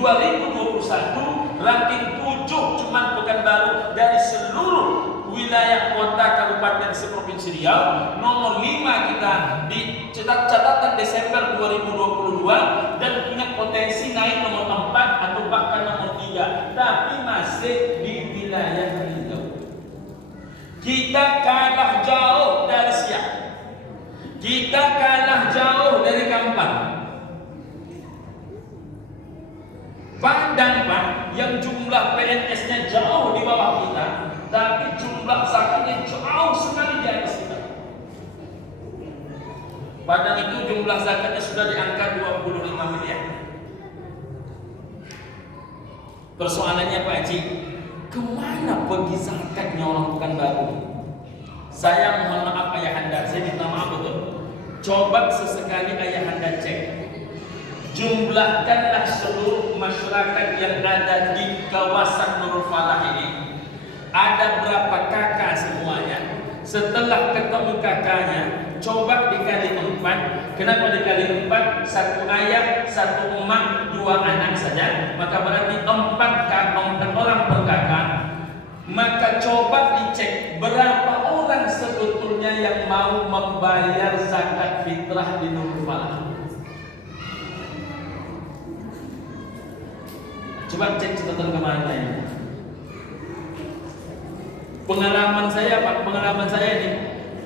2021 ranking 7 cuman Pekanbaru dari seluruh wilayah kota kabupaten seprovinsi Riau. Nomor 5 kita di catatan Desember 2022 dan punya potensi naik nomor 4 atau bahkan nomor 3, tapi masih di wilayah Riau. Kita kalah jauh dari Siak, kita kalah jauh dari Kampar. Padang Pak, yang jumlah PNS-nya jauh di bawah kita, tapi jumlah zakatnya jauh sekali di atas kita. Padang itu jumlah zakatnya sudah di angka 25 miliar. Persoalannya Pak Haji, kemana pergi zakatnya orang Pekanbaru? Saya mohon maaf ayahanda, saya minta maaf betul. Coba sesekali ayahanda cek, jumlahkanlah seluruh masyarakat yang ada di kawasan Nurul Falah ini. Ada berapa kakak semuanya? Setelah ketemu kakaknya, coba dikali 4. Kenapa dikali 4? 1 ayah, 1 emak, 2 anak saja. Maka berarti 4 orang per kakak. Maka coba dicek berapa orang sebetulnya yang mau membayar zakat fitrah di Nurul Falah. Coba cek catatan kemarin ini. Pengalaman saya ini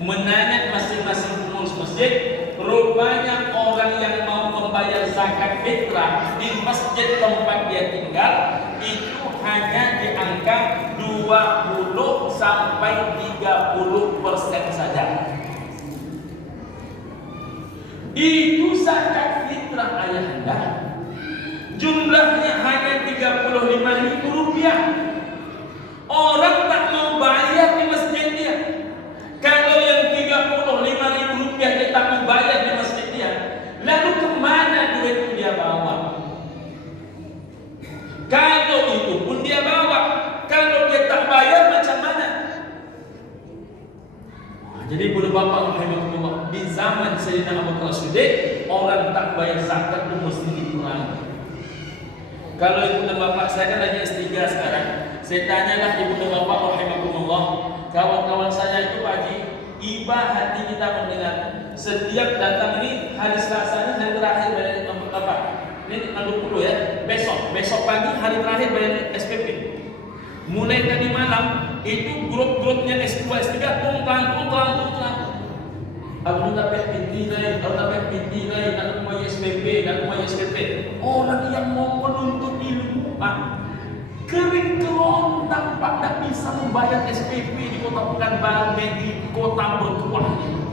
menanya masing-masing pengurus masjid, rupanya orang yang mau membayar zakat fitrah di masjid tempat dia tinggal itu hanya di angka 20 sampai 30% saja. Itu zakat fitrah ayahanda. Jumlahnya hanya 35.000 rupiah. Orang tak mau bayar di masjid dia. Kalau yang 35.000 rupiah dia tak mau bayar di masjid dia, lalu kemana duit dia bawa? Kalau itu pun dia bawa, kalau dia tak bayar macam mana? Jadi boleh bapak rahimahullah, di zaman Sayyidina Abu Bakar As-Siddiq orang tak bayar zakat itu mesti dikurangi. Kalau ibu dan bapak, saya kan lagi S3 sekarang, saya tanyalah ibu dan bapak rahimahumullah, kawan-kawan saya itu Pak Haji, iba hati kita mendengar setiap datang ini hari Selasa ini hari terakhir bayar apa? Ini 20 ya, besok pagi hari terakhir bayar SPP. Mulai tadi malam itu grup-grupnya S2 S3 tungkang. Aku dapat pintilai, aku mau SPP. Orang yang mau menuntut ilmu, kering kerontang Pak, tak bisa membayar SPP di kota Pekanbaru, di kota bertuah ini.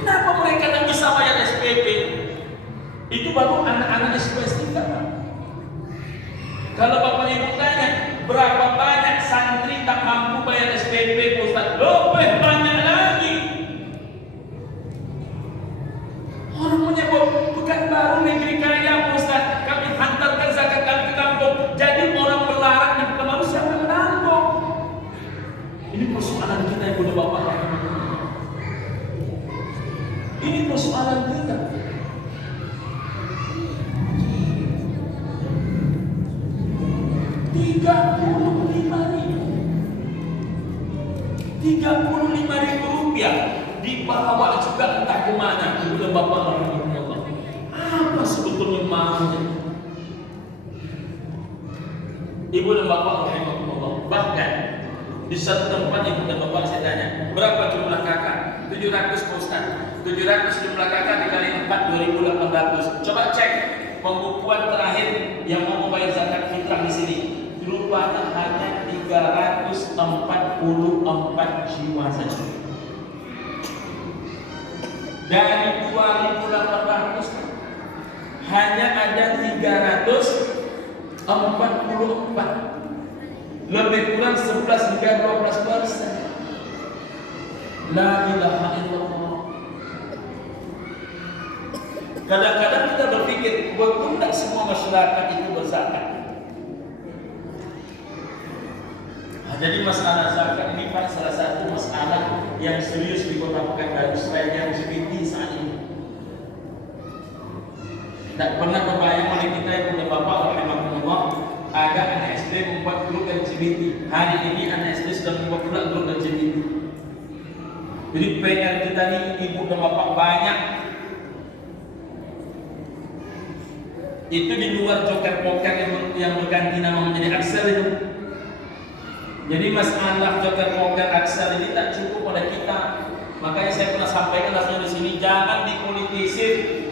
Kenapa mereka tak bisa bayar SPP? Itu baru anak-anak S2 S3 Pak. Kalau bapak ibu tanya berapa banyak santri tak mampu bayar SPP Ustaz, lebih banyak lagi. Orang menyebut Pekanbaru negeri kaya Ustaz, kami hantarkan zakat kami ke kampung. Jadi orang melarat di Pekanbaru siapa yang menanggung? Ini persoalan kita yang boleh bapak. Ini persoalan kita. 35.000 rupiah dibawa juga entah kemana ibu dan bapak rahimahullah. Apa sebetulnya maunya ibu dan bapak rahimahullah? Bahkan di satu tempat ibu dan bapak saya tanya, berapa jumlah kakak? 700 Pak Ustaz. 700 jumlah kakak dikali 4, 2.800. Coba cek pembukuan terakhir yang mau membayar zakat fitrah di sini. Rupanya hanya 344 jiwa saja. Dari 2.800 hanya ada 344, lebih kurang 11 hingga 12%. La ilaha illallah. Kadang-kadang kita berpikir, betul tak semua masyarakat itu berzakat? Jadi masalah zakat ini Pak salah satu masalah yang serius di Kota Pekanbaru selain yang LGBT saat ini. Tak pernah kebayang oleh kita yang punya bapak rahimahullah ada anak SD membuat grup LGBT. Hari ini anak SD sudah membuat pula grup LGBT. Jadi PR kita ni ibu dan bapak banyak. Itu di luar joker-poker yang berganti nama menjadi Axel itu. Jadi masalah joker-poker Axel ini tak cukup pada kita. Makanya saya pernah sampaikan langsung di sini, jangan dipolitisir.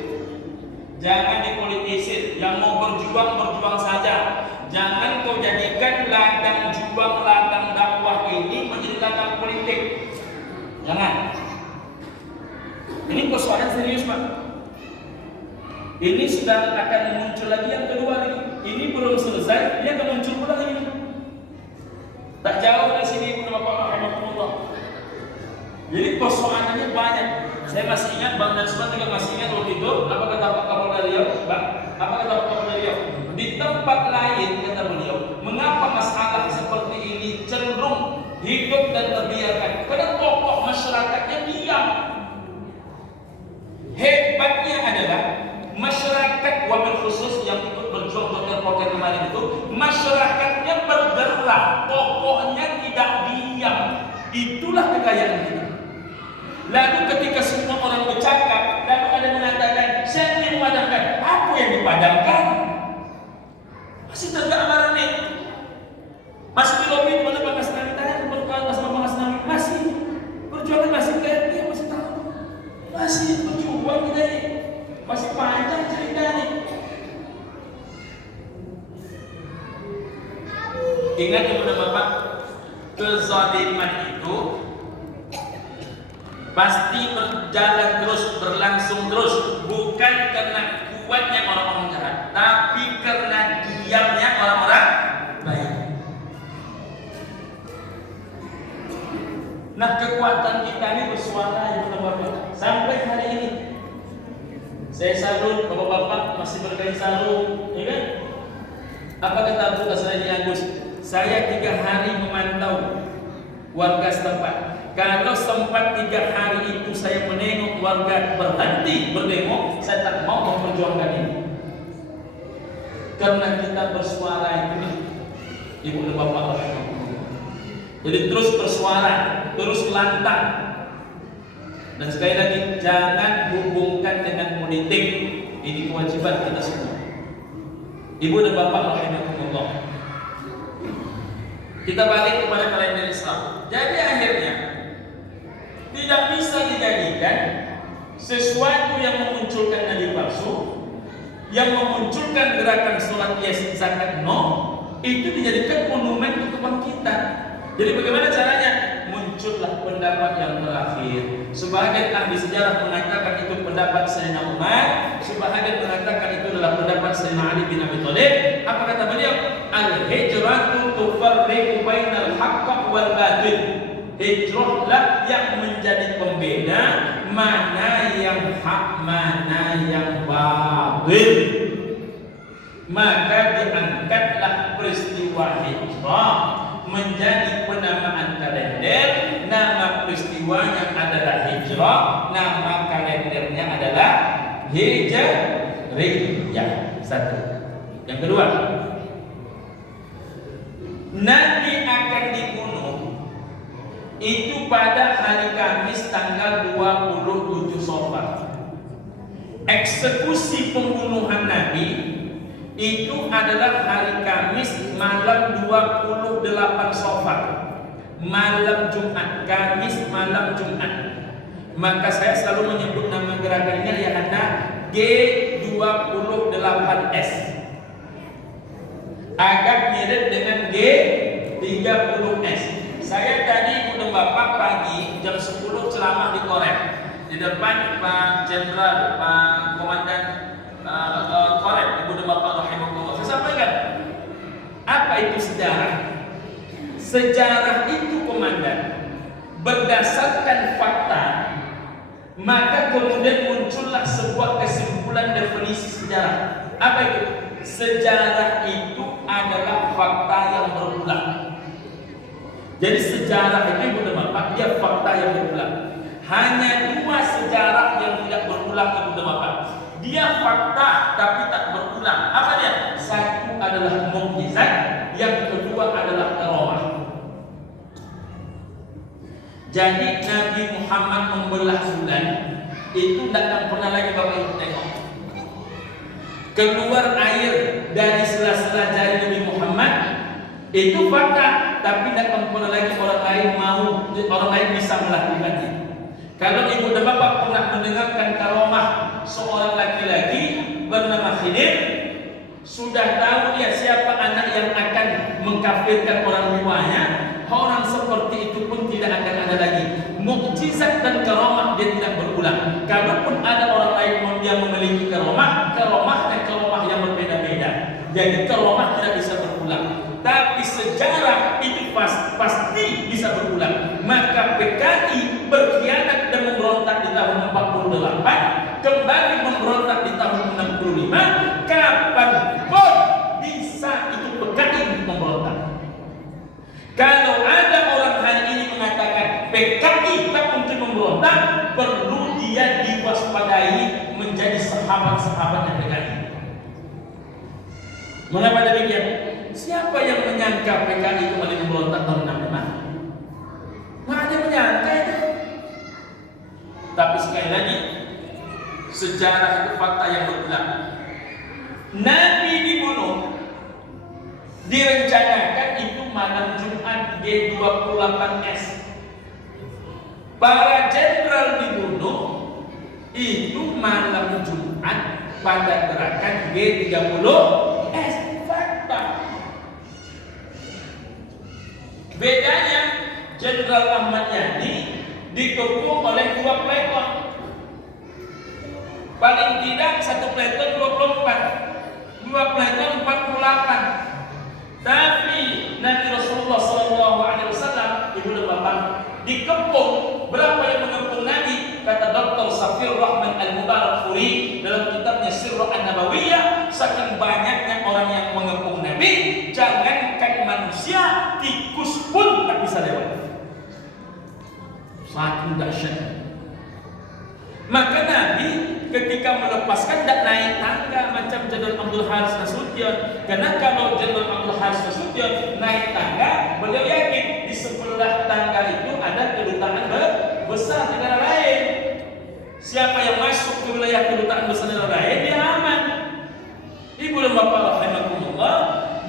Jangan dipolitisir. Yang mau berjuang, berjuang saja. Jangan kau jadikan ladang juang, ladang dakwah ini menjadi ladang politik. Jangan. Ini persoalan serius, Pak. Ini sudah akan muncul lagi yang kedua lagi. Ini belum selesai, dia akan muncul pula lagi. Tak jauh dari sini Ibnu Bapak rahimahullah. Jadi persoalannya banyak. Saya masih ingat Bang Nasman juga masih ingat waktu itu apa kata Pak Kapolda Riau, Bang? Apa kata Pak Kapolda Riau? Di tempat lain kata beliau, mengapa masalah seperti ini cenderung hidup dan terbiarkan? Karena tokoh masyarakatnya diam. Hebatnya adalah masyarakat wabil khusus yang ikut berjuang joker-poker kemarin itu, masyarakatnya bergerak, tokohnya tidak diam. Itulah kekayaan kita. Lalu ketika semua orang bercakap, lalu ada mengatakan, saya ingin memadamkan. Apa yang dipadamkan? Masih tegak amarah nih. Masih dilobi mana Pak Kasnami tanya, berkawan sama Pak Kasnami masih perjuangan masih kayak dia masih tahu, masih berjuang kita ini, masih panjang cerita nih. Ingat Ibu dan Bapak, kezaliman itu pasti berjalan terus, berlangsung terus, bukan karena kuatnya orang-orang jahat, tapi karena diamnya orang-orang baik. Nah, kekuatan kita ini bersuara yang Bapak sampai hari ini. Saya salut Bapak-bapak masih berkain sarung, ya kan? Apa kata Abu Kasrani Agus? Saya 3 hari memantau warga setempat. Kalau sempat 3 hari itu saya menengok warga berhenti berdemo, saya tak mau memperjuangkan ini. Karena kita bersuara itu, Ibu dan Bapak rahimahullah. Jadi terus bersuara, terus lantang. Dan sekali lagi, jangan hubungkan dengan politik. Ini kewajiban kita semua. Ibu dan Bapak rahimahullah. Kita balik kepada kalender Islam. Jadi akhirnya tidak bisa dijadikan sesuatu yang memunculkan nabi palsu, yang memunculkan gerakan sholat yes zakat no, itu dijadikan monumen kehidupan kita. Jadi bagaimana caranya? Muncullah pendapat yang terakhir. Sebagian ahli sejarah mengatakan itu pendapat Sayyidina Umar, sebagian mengatakan itu adalah pendapat Sayyidina Ali bin Abi Thalib. Apa kata beliau? Al-hijratu tufarriqu bainal haqq wal batil. Hijrahlah yang menjadi pembeda mana yang hak, mana yang batil. Maka diangkatlah peristiwa hijrah menjadi penamaan kalender. Nama peristiwanya adalah hijrah, nama kalendernya adalah hijriyah. Satu. Yang kedua, Nabi akan dibunuh itu pada hari Kamis tanggal 27 Safar. Eksekusi pembunuhan Nabi itu adalah hari Kamis malam 28 Safar, malam Jumat. Kamis malam Jumat. Maka saya selalu menyebut nama gerakannya Yahana G28S, agak mirip dengan G30S. Saya tadi udah Bapak pagi jam 10 ceramah di Korek di depan Pak Jenderal, Pak Komandan Korek, Ibu dan Bapak rahimahullah. Saya sampaikan, apa itu sejarah? Sejarah itu komandan berdasarkan fakta, maka kemudian muncullah sebuah kesimpulan definisi sejarah. Apa itu? Sejarah itu adalah fakta yang berulang. Jadi sejarah itu Ibu dan Bapak, dia fakta yang berulang. Hanya 2 sejarah yang tidak berulang Ibu dan Bapak. Dia fakta tapi tak berulang. Apa dia? Satu adalah mukjizat, yang kedua adalah karamah. Jadi Nabi Muhammad membelah bulan itu tidak akan pernah lagi Bapak Ibu tengok. Keluar air dari sela-sela jari Nabi Muhammad itu fakta, tapi tidak akan pernah lagi orang lain bisa melakukannya. Kalau ibu dan bapak pernah mendengarkan karamah seorang laki-laki bernama Khidir, sudah tahu dia siapa anak yang akan mengkafirkan orang tuanya, orang seperti itu pun tidak akan ada lagi. Mukjizat dan karamah dia tidak berulang. Kalaupun ada orang lain yang memiliki karamah yang berbeda-beda. Jadi karamah tidak bisa berulang. Tapi sejarah itu pasti bisa berulang. Maka PKI berkhianat dan memberontak di tahun 48, kembali memberontak di tahun 65. Kapanpun bisa itu PKI memberontak. Kalau ada orang hari ini mengatakan PKI tak mungkin memberontak, perlu dia diwaspadai menjadi sahabat-sahabatnya PKI. Mengapa demikian? Siapa yang menyangka PKI kembali memberontak tahun 65? Nggak ada yang menyangka itu. Tapi sekali lagi, sejarah itu fakta yang berulang. Nabi dibunuh, direncanakan itu malam Jumat G28S. Para jenderal dibunuh itu malam Jumat pada gerakan G30S. Bedanya Jenderal Ahmad Yani dikepung oleh 2 peleton. Paling tidak 1 peleton 24, 2 peleton 48. Tapi Nabi Rasulullah SAW, ibu dan bapak, dikepung. Berapa yang mengepung Nabi? Kata Dr. Safir Rahman Al-Mubarakfuri dalam kitabnya Sirrah An-Nabawiyah, saking banyaknya orang yang mengepung Nabi, jangankan manusia, tikus pun tak bisa lewat. Saking dahsyatnya. Maka Nabi ketika melepaskan tidak naik tangga macam Jenderal Abdul Haris Nasution. Karena kalau Jenderal Abdul Haris Nasution naik tangga, beliau yakin di sebelah tangga itu ada kedutaan besar negara lain. Siapa yang masuk ke wilayah kedutaan besar negara lain, dia aman. Ibu dan bapak rahimakumullah,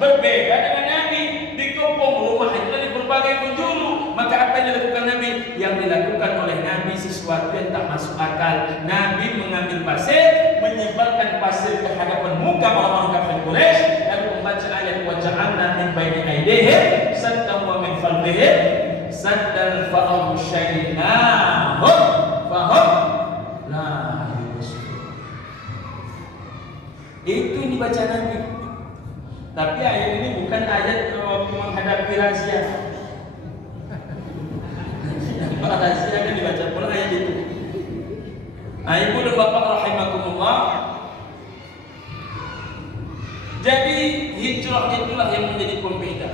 berbeda dengan Nabi. Dikepung rumah itu dari berbagai penjuru. Maka apa yang dilakukan Nabi? Yang dilakukan oleh Nabi sesuatu yang tak masuk akal. Nabi mengambil pasir, menyebarkan pasir ke hadapan muka orang-orang kafir Quraisy, lalu membaca ayat wa ja'alna min baini aydihim saddan wa min khalfihim saddan fa aghshaynahum fahum la yubsirun. Itu yang dibaca Nabi. Tapi ayat ini bukan ayat menghadapi razia. Razia kan dibaca pula ayat itu. Ibu dan bapak rahimakumullah. Jadi hijrah itulah yang menjadi pembeda.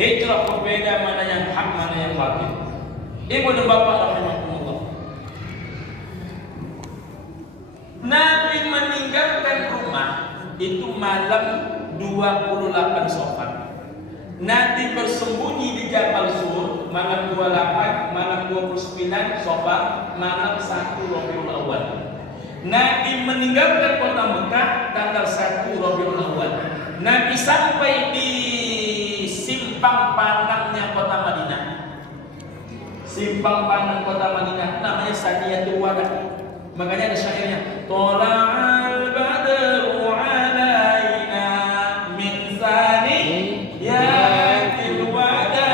Hijrah pembeda mana yang hak, mana yang batil. Ibu dan bapak rahimakumullah. Nabi meninggalkan rumah itu malam 28 Safar. Nabi bersembunyi di Jabal Sur malam 28, malam 29 Safar, malam 1 Rabiul Awal. Nabi meninggalkan kota Mekah tanggal 1 Rabiul Awal. Nabi sampai di simpang panangnya kota Madinah. Simpang panang kota Madinah namanya Saniyatul Wada. Makanya ada syairnya, Tola'al badru alaina min saniyatil wada.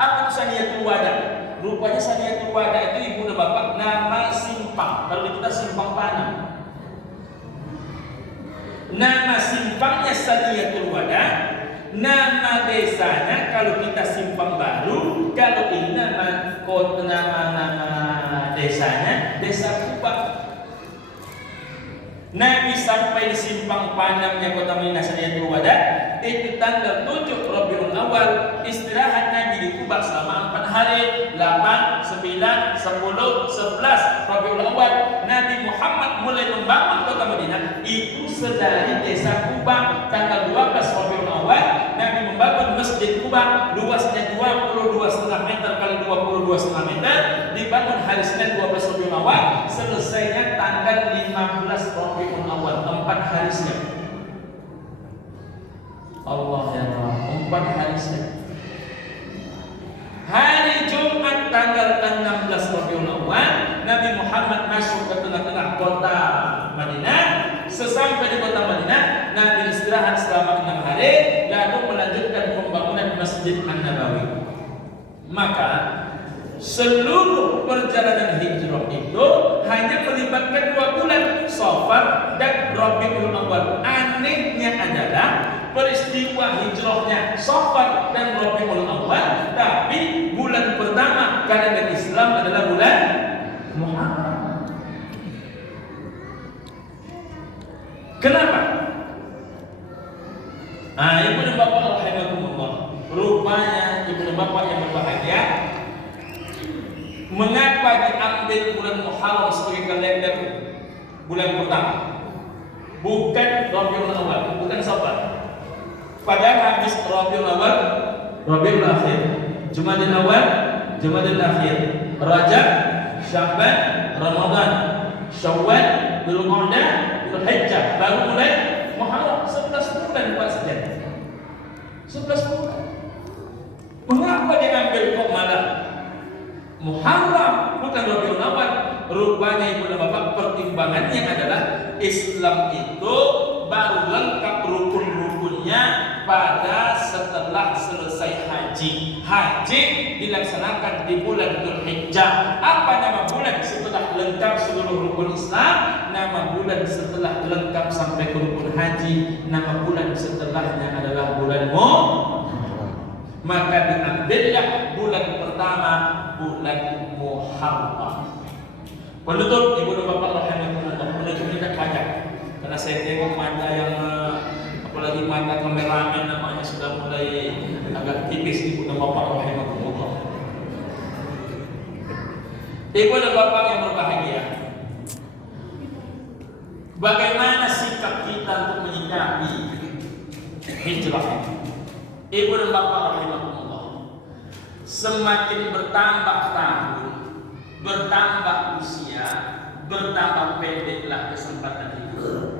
Apa itu Saniyatul Wada? Rupanya Saniyatul Wada itu ibu dan bapak nama simpang. Kalau kita simpang panang, nama simpangnya Saniyatul Wada. Nama desanya kalau kita Simpang Baru, kalau ini nama desanya Desa Kubah. Nabi sampai di simpang pandangnya kota Madinah Saniyatul Wada, itu tanggal 7 Rabiul Awal, istirahat Nabi di Kuba selama 4 hari, 8, 9, 10, 11 Rabiul Awal. Nabi Muhammad mulai membangun kota Madinah itu sedari desa Kuba. Tanggal 12 Rabiul Awal Nabi membangun Masjid Kuba, luasnya 22,5 meter kali 22,5 meter, dibangun hari Senin 12 Rabiul Awal, selesainya tanggal 15 Rabiul Awal, 4 hari siang. Allah ya Allah, 4 hari siang. Hari Jumat tanggal 16 Rabiul Awal, Nabi Muhammad masuk ke tengah-tengah kota Madinah. Sesampai di kota Madinah, Nabi istirahat selama 6 hari, lalu melanjutkan pembangunan Masjid An-Nabawi. Maka seluruh perjalanan hijrah itu hanya melibatkan 2 bulan, Safar dan Rabiul Awal. Anehnya adalah peristiwa hijrahnya Safar dan Rabiul Awal, tapi bulan pertama kalender Islam adalah bulan Muharram. Kenapa? Ibu dan bapak rahimakumullah, rupanya ibu dan bapak yang berbahagia, mengapa diambil bulan Muharram sebagai kalender bulan pertama, bukan Rabiul Awal, bukan Safar? Padahal habis Rabiul Awal, Rabiul Akhir, Jumadil Awal, Jumadil Akhir, Rajab, Sya'ban, Ramadan, Syawal, Dzulqa'dah, Dzulhijjah, baru mulai Muharram. 11 bulan Pak saja. 11 bulan. Mengapa diambil kok malah Muharram bukan Rabiul Awal? Rupanya ibu dan bapak, pertimbangannya adalah Islam itu baru lengkap rukun-rukunnya pada setelah selesai haji. Haji dilaksanakan di bulan Dzulhijjah. Apa nama bulan setelah lengkap seluruh rukun Islam? Nama bulan setelah lengkap sampai ke rukun haji, nama bulan setelahnya adalah bulan Muharram. Maka diambillah bulan pertama, bulan Muharram. Penutup ibu dan bapak rahimahumullah, penutup kita pajak. Karena saya tengok mata yang apalagi mata kameramen namanya sudah mulai agak tipis, ibu dan bapak rahimahumullah. Ibu dan bapak yang berbahagia, bagaimana sikap kita untuk menyikapi hijrah ini? Ibu dan bapak rahimahumullah, semakin bertambah tahun, bertambah usia, bertambah pendeklah kesempatan hidup.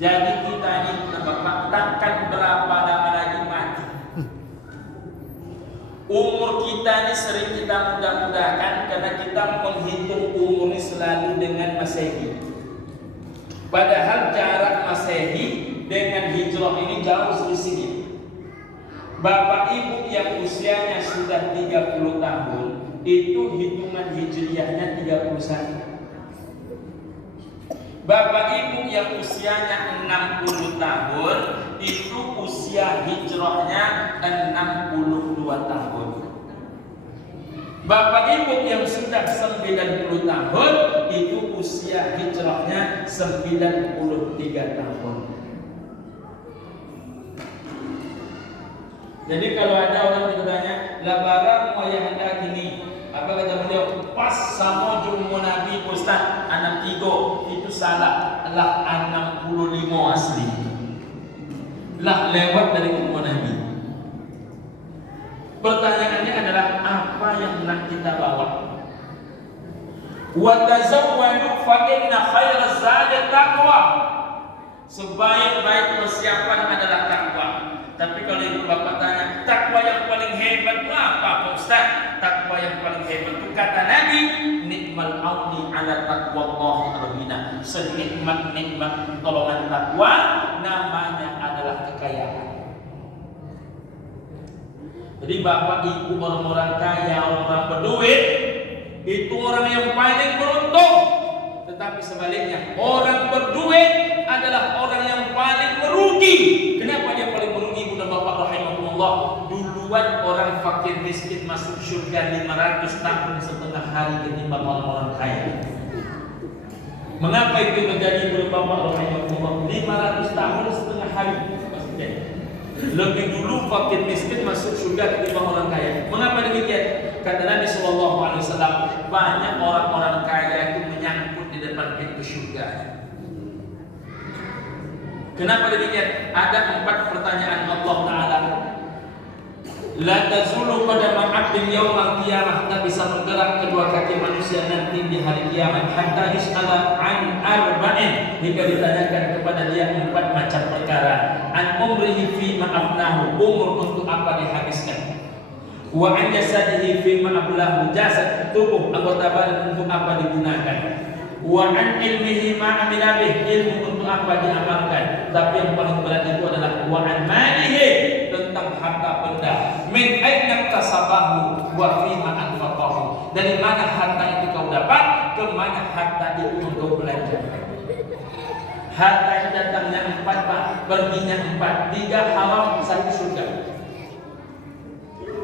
Jadi kita ini bapak takkan berapa lama lagi mati. Umur kita ini sering kita mudah-mudahkan karena kita menghitung umur ini selalu dengan Masehi. Padahal jarak Masehi dengan hijrah ini jauh selisihnya. Bapak ibu yang usianya sudah 30 tahun, itu hitungan hijriahnya 31. Bapak ibu yang usianya 60 tahun, itu usia hijrahnya 62 tahun. Bapak ibu yang sudah 90 tahun, itu usia hijrahnya 93 tahun. Jadi kalau ada orang ditanya, lah barang wayah anda gini, apa kata beliau? Pas sama jumlah Nabi Ustaz, anak 3 itu salah, lah 65 asli, lah lewat dari jumlah Nabi. Pertanyaannya adalah apa yang nak kita bawa? Wa tazawwadu fa inna khairaz zadi taqwa. Sebaik-baik persiapan adalah takwa. Tapi kalau ibu bapak tanya, takwa yang paling hebat itu apa Pak Ustaz? Takwa yang paling hebat itu kata Nabi, nikmal auni ala taqwallahi arbina. Senikmat-nikmat pertolongan takwa namanya adalah kekayaan. Jadi bapak ibu orang-orang kaya, orang berduit, itu orang yang paling beruntung. Tetapi sebaliknya, orang berduit adalah orang yang paling merugi. Kenapa dia paling merugi? Ibu dan bapak rahimahumullah, duluan orang fakir miskin masuk surga 500 tahun setengah hari ketimbang orang-orang kaya. Mengapa itu terjadi Bapak rahimahullah? 500 tahun setengah hari. Lebih dulu fakir miskin masuk surga ketimbang orang kaya. Mengapa demikian? Kata Nabi SAW, banyak orang-orang kaya itu menyangkut di depan pintu surga. Kenapa demikian? Ada 4 pertanyaan Allah Ta'ala. La tazulu qadama 'abdin yaumal qiyamah, tak bisa bergerak kedua kaki manusia nanti di hari kiamat hatta yus'ala an arba'in, hingga ditanyakan kepada dia 4 macam perkara. An umrihi fi ma afnahu, umur untuk apa dihabiskan. Wa an jasadihi fi ma ablahu, jasad tubuh anggota badan untuk apa digunakan. Wa an ilmihi ma amila bih, ilmu untuk apa diamalkan. Tapi yang paling berat itu adalah wa an malihi, tentang harta benda. Min aina kasabahu wa fima anfaqahu, dari mana harta itu kau dapat, ke mana harta itu kau belanjakan. Harta yang datangnya 4 Pak, perginya 4, 3 haram, 1 surga.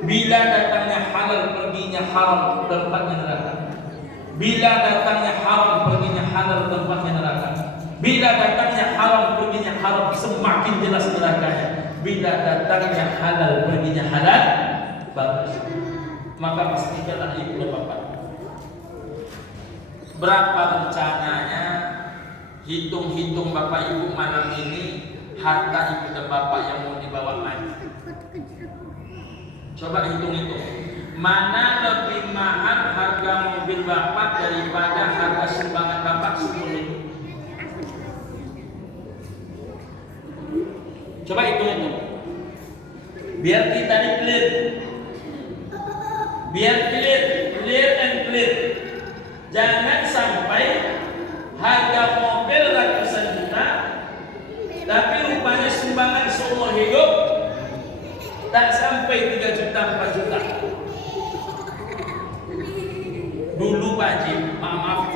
Bila datangnya halal, perginya haram, tempatnya neraka. Bila datangnya haram, perginya halal, tempatnya neraka. Bila datangnya haram, perginya haram, semakin jelas nerakanya. Bila datangnya halal, perginya halal, bagus. Maka pastikanlah ibu dan bapak, berapa rencananya, hitung-hitung bapak ibu malam ini harta ibu dan bapak yang mau dibawa mati. Coba hitung-hitung, mana lebih mahal harga mobil bapak daripada harga sumbangan bapak seumur hidup? Coba hitung-hitung, biar kita ini clear, biar clear and clear. Jangan sampai harga mobil ratusan juta, tapi rupanya sumbangan seumur hidup tak sampai 3 juta, 4 juta. Dulu Pak Haji, maaf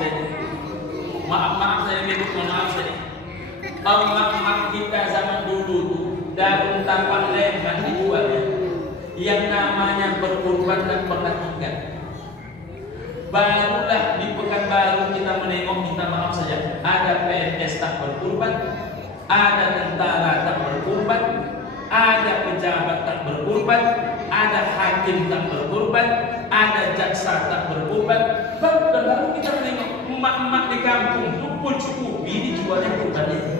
saya menyebut maaf saya. Emak-emak kita zaman dulu tuh daun tapak lemah dijualnya. Yang namanya berkurban dan pernah ingat. Barulah di Pekanbaru kita menengok, minta maaf saja, ada PNS tak berkurban, ada tentara tak berkurban, ada pejabat tak berkurban, ada hakim tak berkurban, ada jaksa tak berkurban. Baru kita menengok emak-emak di kampung cukup ini jualnya kurban ini.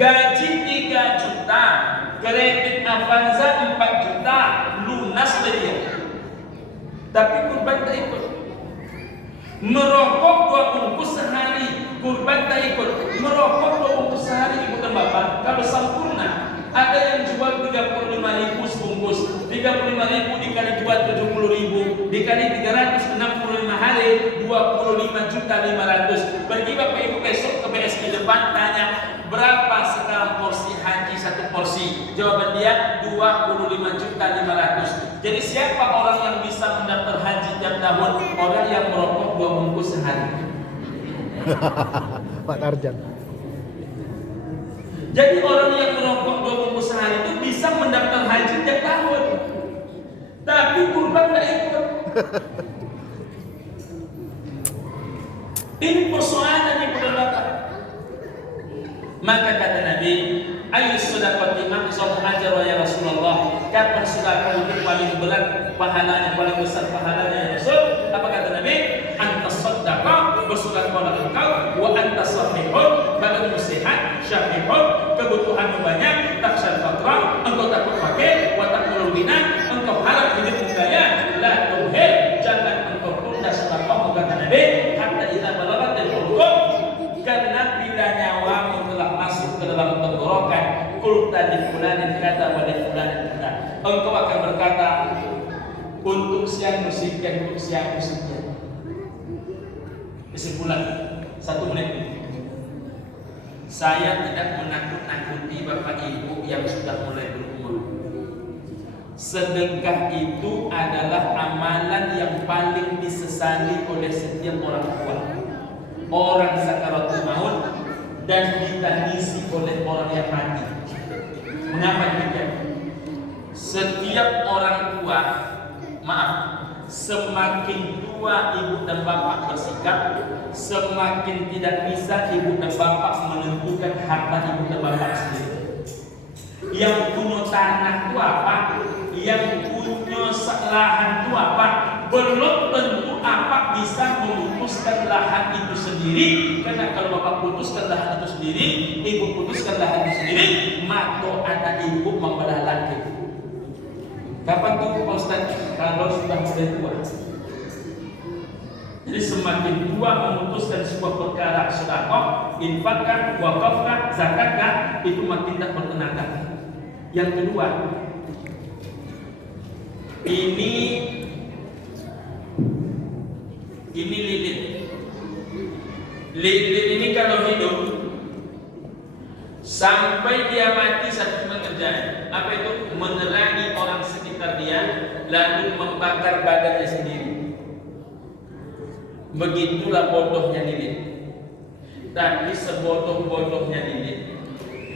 Gaji 3 juta, kredit Avanza 4 juta, lunas dia. Tapi kurban tak ikut. Merokok 2 bungkus sehari, kurban tak ikut. Merokok 2 bungkus sehari, ibu dan bapak, kalau sempurna, ada yang jual 35.000 sebungkus, 35.000 dikali jual 70.000, dikali 365 hari, 25.500.000. Pergi bapak ibu besok ke BSD depan, tanya berapa sekarang porsi haji 1 porsi? Jawaban dia 25.500.000. Jadi siapa orang yang bisa mendaftar haji tiap tahun? Orang yang merokok 2 bungkus sehari. Pak Tarjan. Jadi orang yang merokok 2 bungkus sehari itu bisa mendaftar haji tiap tahun. Tapi kurban tidak ikut. Ini persoalan yang berdasar. Maka kata Nabi, ayu sedekah aqsam ajra ya Rasulullah, kapan sedekah itu paling berat pahalanya, paling besar pahalanya ya Rasul? Apa kata Nabi? Antas sedekah, bersedekah engkau, wa antas sahihun, badanmu sehat, syahihun, kebutuhanmu banyak, taksal faqra, engkau takut fakir, wa taqul ghina, engkau harap hidupmu kaya, la tuhil, jangan engkau tunda sedekah, kata Nabi, hatta idza balaghat al-hulqum, karena bila nyawamu telah masuk ke dalam tenggorokan, kulta di fulanin kata wa di fulanin kata, engkau akan berkata untuk siang musikkan, untuk siang musikkan. Kesimpulan 1 menit. Saya tidak menakut-nakuti bapak ibu yang sudah mulai berumur. Sedekah itu adalah amalan yang paling disesali oleh setiap orang tua, orang sakaratul maut, dan ditangisi oleh orang yang mati. Mengapa demikian? Setiap orang tua, semakin tua ibu dan bapak bersikap, semakin tidak bisa ibu dan bapak menentukan harta ibu dan bapak sendiri. Yang punya tanah itu apa? Yang punya lahan itu apa? Belum tentu apa bisa memutuskan lahan itu sendiri. Karena kalau bapak putuskan lahan itu sendiri, ibu putuskan lahan itu sendiri, maka anak ibu membelah laki. Kapan tuh Pak Ustaz? Kalau sudah mulai tua. Jadi semakin tua memutuskan sebuah perkara sedekah, infakkan, wakafkan, zakatkan, itu makin tak bertenaga. Yang kedua, ini lilin. Lilin ini kalau hidup sampai dia mati satu pekerjaan. Apa itu? Menerangi orang sekitar dia, lalu membakar badannya sendiri. Begitulah bodohnya lilin. Tapi sebodoh-bodohnya lilin,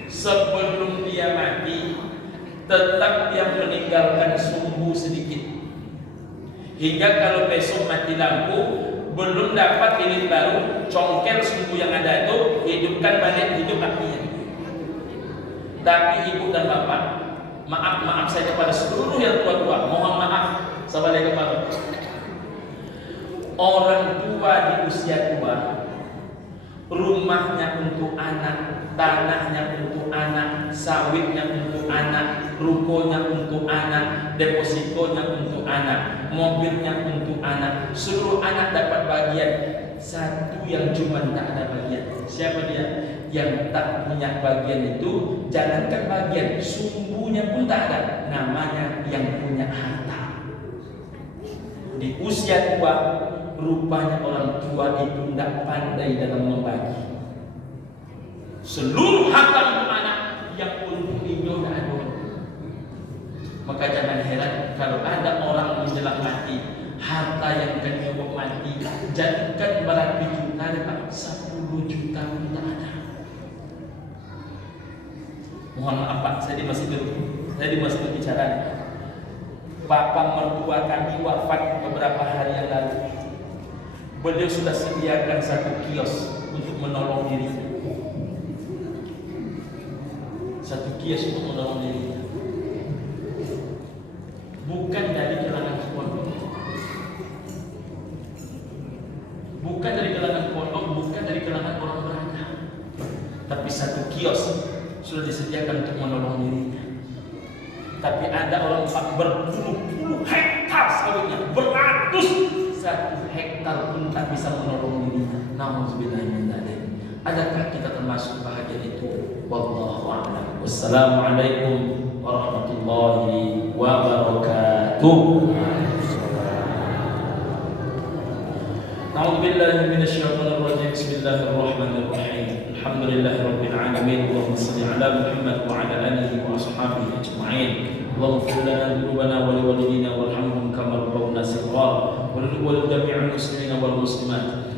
sebelum dia mati, tetap dia meninggalkan sumbu sedikit. Hingga kalau besok mati lampu, belum dapat lilin baru, congkel sumbu yang ada itu, hidupkan balik, hidup apinya. Tapi ibu dan bapak, maaf saya kepada seluruh yang tua-tua, mohon maaf, sahabat kepada orang tua di usia tua, rumahnya untuk anak, tanahnya untuk anak, sawitnya untuk anak, rukonya untuk anak, depositonya untuk anak, mobilnya untuk anak, seluruh anak dapat bagian. Satu yang cuma tak ada bagian. Siapa dia? Yang tak punya bagian itu, jangankan bagian, sumbunya pun tak ada. Namanya yang punya harta. Di usia tua, rupanya orang tua itu tidak pandai dalam membagi. Seluruh harta untuk anak, yang untuk ibu tidak ada. Maka jangan heran kalau ada orang menjelang mati, harta yang akan nyobok mati, jadikan berapi juta, dapat 10 juta pun tak ada. Mohon maaf Pak, saya masih berbicara. Bapak mertua kami wafat beberapa hari yang lalu. Beliau sudah sediakan satu kios untuk menolong dirinya. Satu kios untuk menolong dirinya. Bukan dari kalangan pondok, bukan dari kalangan pondok, bukan dari kalangan orang berada, tapi satu kios sudah disediakan untuk menolong dirinya. Tapi ada orang berpuluh-puluh hektar sawitnya, beratus, 1 hektar pun tak bisa menolong dirinya. Nauzubillahi min dzalik. Adakah kita termasuk bahagian itu? Wallahu a'lam. Wassalamualaikum warahmatullahi wabarakatuh. A'udzubillahi minasyaitonir rajim. Bismillahirrahmanirrahim. Alhamdulillahirabbil alamin. Allahumma shalli ala Muhammad wa ala alihi wa ashabihi ajma'in. Allahumma ighfir lana dhunubana wa liwalidina warhamhum kama rabbawna shighara wa li jami'il muslimina wal muslimat.